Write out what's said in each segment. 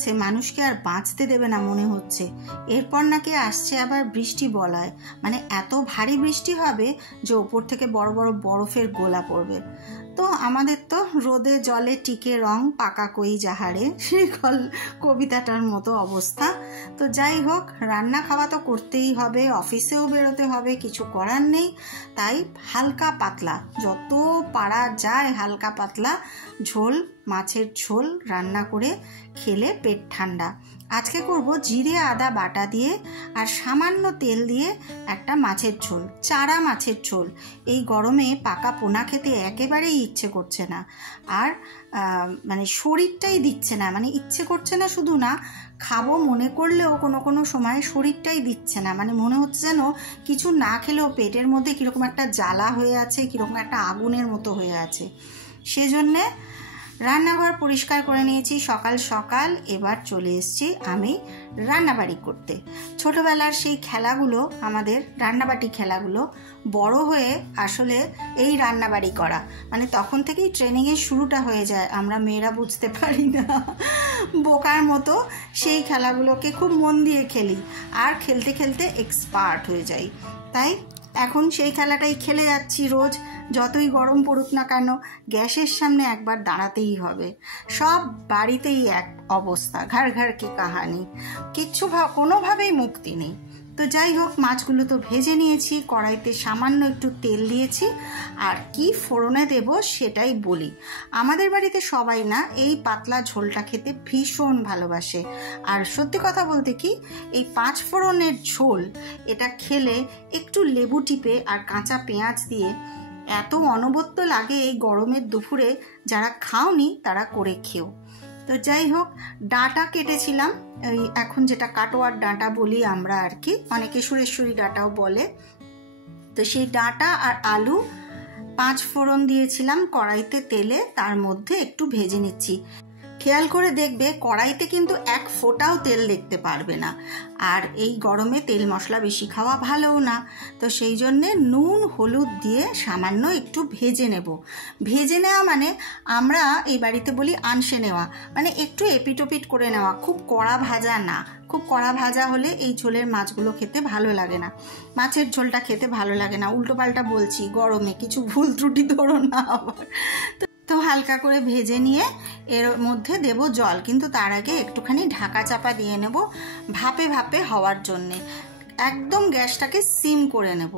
বলেছে মানুষকে আর বাঁচতে দেবে না মনে হচ্ছে। এরপর নাকি আসছে আবার বৃষ্টি বলায়, মানে এত ভারী বৃষ্টি হবে যে ওপর থেকে বড় বড় বরফের গোলা পড়বে। তো আমাদের তো রোদে জলে টিকে রং পাকা কই যাহারে, সেই কবিতাটার মতো অবস্থা। তো যাই হোক, রান্না খাওয়া তো করতেই হবে, অফিসেও বেরোতে হবে, কিছু করার নেই। তাই হালকা পাতলা যত পারা যায় হালকা পাতলা ঝোল, মাছের ঝোল রান্না করে খেলে পেট ঠান্ডা। আজকে করব জিরে আদা বাটা দিয়ে আর সামান্য তেল দিয়ে একটা মাছের ঝোল, চারা মাছের ঝোল। এই গরমে পাকা পোনা খেতে একেবারেই ইচ্ছে করছে না, আর মানে শরীরটাই দিচ্ছে না, মানে ইচ্ছে করছে না শুধু না, খাবো মনে করলেও কোনো সময় শরীরটাই দিচ্ছে না। মানে মনে হচ্ছে যেন কিছু না খেলেও পেটের মধ্যে কীরকম একটা জ্বালা হয়ে আছে, কীরকম একটা আগুনের মতো হয়ে আছে। সেজন্যে রান্নাঘর পরিষ্কার করে নিয়েছি সকাল সকাল। এবার চলে এসেছি আমি রান্নাবাড়ি করতে। ছোটবেলার সেই খেলাগুলো, আমাদের রান্নাবাটি খেলাগুলো বড় হয়ে আসলে এই রান্নাবাড়ি করা, মানে তখন থেকেই ট্রেনিংয়ের শুরুটা হয়ে যায়। আমরা মেয়েরা বুঝতে পারি না, বোকার মতো সেই খেলাগুলোকে খুব মন দিয়ে খেলি আর খেলতে খেলতে এক্সপার্ট হয়ে যাই। তাই এখন সেই খেলাটাই খেলে যাচ্ছি রোজ। যতই গরম পড়ুক না কেন, গ্যাসের সামনে একবার দাঁড়াতেই হবে। সব বাড়িতেই এক অবস্থা, ঘর ঘর কি কাহানি, কিচ্ছু কোনোভাবেই মুক্তি নেই। তো যাই হোক, মাছগুলো তো ভেজে নিয়েছি, কড়াইতে সামান্য একটু তেল দিয়েছি। আর কি ফোড়নে দেব সেটাই বলি। আমাদের বাড়িতে সবাই না এই পাতলা ঝোলটা খেতে ভীষণ ভালোবাসে। আর সত্যি কথা বলতে কি, এই 5 ফোড়নের ঝোল এটা খেলে একটু লেবু টিপে আর কাঁচা পেঁয়াজ দিয়ে এত অনবদ্য লাগে এই গরমের দুপুরে। যারা খাওনি তারা করে খেও। তো যাই হোক, ডাঁটা কেটেছিলাম, এই এখন যেটা কাটোয়ার ডাঁটা বলি আমরা আর কি, অনেকে সুরেশ্বরী ডাঁটাও বলে। তো সেই ডাঁটা আর আলু 5 ফোড়ন দিয়েছিলাম কড়াইতে তেলে, তার মধ্যে একটু ভেজে নিচ্ছি। খেয়াল করে দেখবে কড়াইতে কিন্তু এক ফোঁটাও তেল দেখতে পারবে না। আর এই গরমে তেল মশলা বেশি খাওয়া ভালোও না। তো সেই জন্যে নুন হলুদ দিয়ে সামান্য একটু ভেজে নেব। ভেজে নেওয়া মানে আমরা এই বাড়িতে বলি আনসে নেওয়া, মানে একটু এপিটোপিট করে নেওয়া, খুব কড়া ভাজা না। খুব কড়া ভাজা হলে এই ঝোলের মাছগুলো খেতে ভালো লাগে না, মাছের ঝোলটা খেতে ভালো লাগে না। উল্টোপাল্টা বলছি, গরমে কিছু ভুল ত্রুটি ধরো না আবার। তো হালকা করে ভেজে নিয়ে এর মধ্যে দেব জল, কিন্তু তার আগে একটুখানি ঢাকা চাপা দিয়ে নেব ভাপে ভাপে হওয়ার জন্যে। একদম গ্যাসটাকে সিম করে নেব,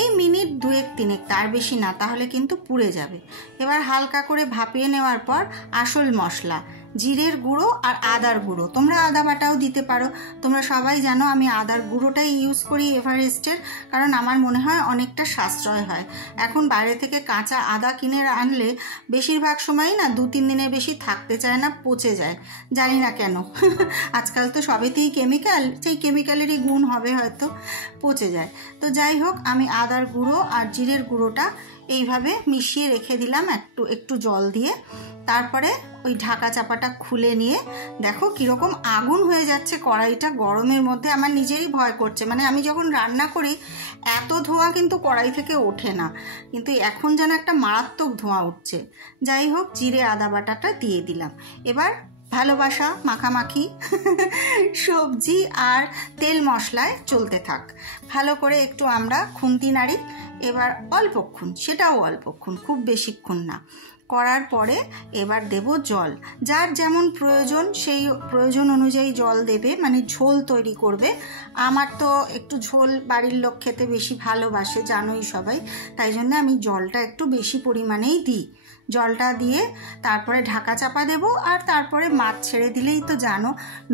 এই মিনিট 2-3, তার বেশি না, তাহলে কিন্তু পুড়ে যাবে। এবার হালকা করে ভাপিয়ে নেওয়ার পর আসল মশলা, জিরের গুঁড়ো আর আদার গুঁড়ো, তোমরা আদা বাটাও দিতে পারো। তোমরা সবাই জানো আমি আদার গুঁড়োটাই ইউজ করি এভারেস্টের, কারণ আমার মনে হয় অনেকটা সাশ্রয় হয়। এখন বাইরে থেকে কাঁচা আদা কিনে আনলে বেশিরভাগ সময়ই না 2-3 দিনের বেশি থাকতে চায় না, পচে যায়, জানি না কেন। আজকাল তো সবেতেই কেমিক্যাল, সেই কেমিক্যালেরই গুণ হবে হয়তো, পচে যায়। তো যাই হোক, আমি আদার গুঁড়ো আর জিরের গুঁড়োটা এইভাবে মিশিয়ে রেখে দিলাম একটু জল দিয়ে। তারপরে ওই ঢাকা চাপাটা খুলে নিয়ে দেখো কীরকম আগুন হয়ে যাচ্ছে কড়াইটা গরমের মধ্যে। আমার নিজেরই ভয় করছে, মানে আমি যখন রান্না করি এত ধোঁয়া কিন্তু কড়াই থেকে ওঠে না, কিন্তু এখন যেন একটা মারাত্মক ধোঁয়া উঠছে। যাই হোক, জিরে আদা বাটাটা দিয়ে দিলাম। এবার ভালোবাসা মাখামাখি সবজি আর তেল মশলায় চলতে থাক। ভালো করে একটু আমরা খুন্তি নাড়ি। এবার অল্পক্ষণ, সেটাও অল্পক্ষণ, খুব বেশিক্ষণ না, করার পরে এবার দেব জল। যার যেমন প্রয়োজন সেই প্রয়োজন অনুযায়ী জল দেবে, মানে ঝোল তৈরি করবে। আমার তো একটু ঝোল বাড়ির লোক খেতে বেশি ভালোবাসে, জানোই সবাই, তাই জন্য আমি জলটা একটু বেশি পরিমাণেই দিই। জলটা দিয়ে তারপরে ঢাকা চাপা দেব, আর তারপরে মাছ ছেড়ে দিলেই তো জানো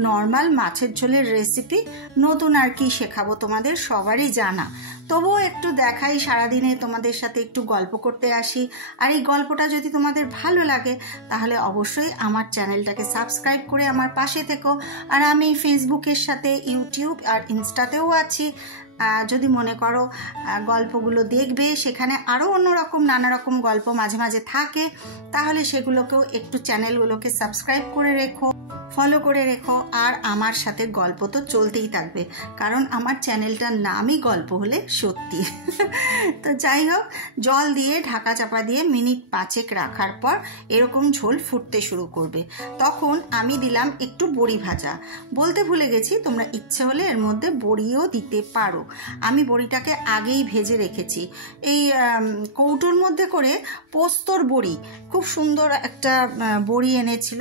নর্মাল মাছের ঝোলের রেসিপি, নতুন আর কি শেখাবো, তোমাদের সবারই জানা। তবুও একটু দেখাই, সারাদিনে তোমাদের সাথে একটু গল্প করতে আসি। আর এই গল্পটা যদি তোমাদের ভালো লাগে তাহলে অবশ্যই আমার চ্যানেলটাকে সাবস্ক্রাইব করে আমার পাশে থেকো। আর আমি ফেসবুকের সাথে ইউটিউব আর ইনস্টাতেও আছি, যদি মনে করো গল্পগুলো দেখবে, সেখানে আরও অন্যরকম নানা রকম গল্প মাঝে মাঝে থাকে, তাহলে সেগুলোকেও একটু চ্যানেলগুলোকে সাবস্ক্রাইব করে রেখো। ফলো করে রেখো। আর আমার সাথে গল্প তো চলতেই থাকবে, কারণ আমার চ্যানেলটার নামই গল্প হলে সত্যি। তো যাই হোক, জল দিয়ে ঢাকা চাপা দিয়ে মিনিট 5 রাখার পর এরকম ঝোল ফুটতে শুরু করবে। তখন আমি দিলাম একটু বড়ি ভাজা। বলতে ভুলে গেছি, তোমরা ইচ্ছে হলে এর মধ্যে বড়িও দিতে পারো। আমি বড়িটাকে আগেই ভেজে রেখেছি। এই কৌটোর মধ্যে করে পোস্তর বড়ি, খুব সুন্দর একটা বড়ি এনেছিল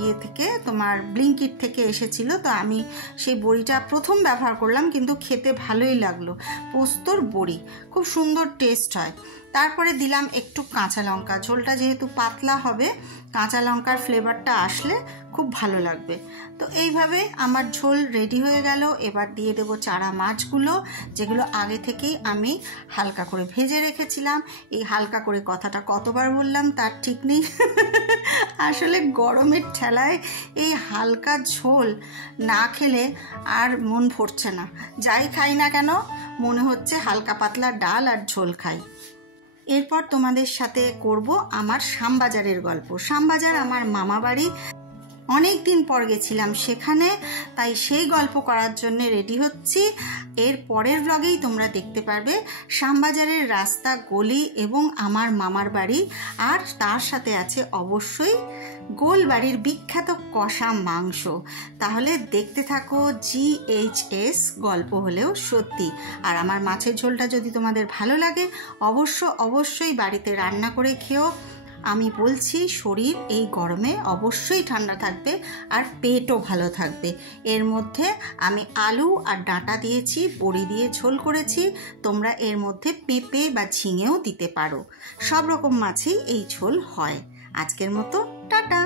ইয়ে থেকে, তোমার ব্লিঙ্কিট থেকে এসেছিল। তো আমি সেই বড়িটা প্রথম ব্যবহার করলাম, কিন্তু খেতে ভালোই লাগলো। পোস্তর বড়ি খুব সুন্দর টেস্ট হয়। তারপরে দিলাম একটু কাঁচা লঙ্কা। ঝোলটা যেহেতু পাতলা হবে, কাঁচা লঙ্কার ফ্লেভারটা আসলে খুব ভালো লাগবে। তো এইভাবে আমার ঝোল রেডি হয়ে গেল। এবার দিয়ে দেবো চারা মাছগুলো, যেগুলো আগে থেকেই আমি হালকা করে ভেজে রেখেছিলাম। এই হালকা করে কথাটা কতবার বললাম তার ঠিক নেই। আসলে গরমের ঠেলায় এই হালকা ঝোল না খেলে আর মন ভরছে না। যাই খাই না কেন, মনে হচ্ছে হালকা পাতলা ডাল আর ঝোল খাই। এরপর তোমাদের সাথে করব আমার শ্যামবাজারের গল্প। শ্যামবাজার আমার মামা বাড়ি, অনেক দিন পর গেছিলাম সেখানে, তাই সেই গল্প করার জন্য রেডি হচ্ছি। এর পরের ব্লগেই তোমরা দেখতে পারবে শ্যামবাজারের রাস্তা, গলি এবং আমার মামার বাড়ি। আর তার সাথে আছে অবশ্যই গোলবাড়ির বিখ্যাত কষা মাংস। তাহলে দেখতে থাকো GHS গল্প হলেও সত্যি। আর আমার মাছের ঝোলটা যদি তোমাদের ভালো লাগে, অবশ্যই বাড়িতে রান্না করে খেও। আমি বলছি, শরীর এই গরমে অবশ্যই ঠান্ডা থাকবে আর পেটও ভালো থাকবে। এর মধ্যে আমি আলু আর ডাঁটা দিয়েছি, বড়ি দিয়ে ঝোল করেছি। তোমরা এর মধ্যে পেঁপে বা ঝিঙেও দিতে পারো। সব রকম মাছেই এই ঝোল হয়। আজকের মতো টাটা।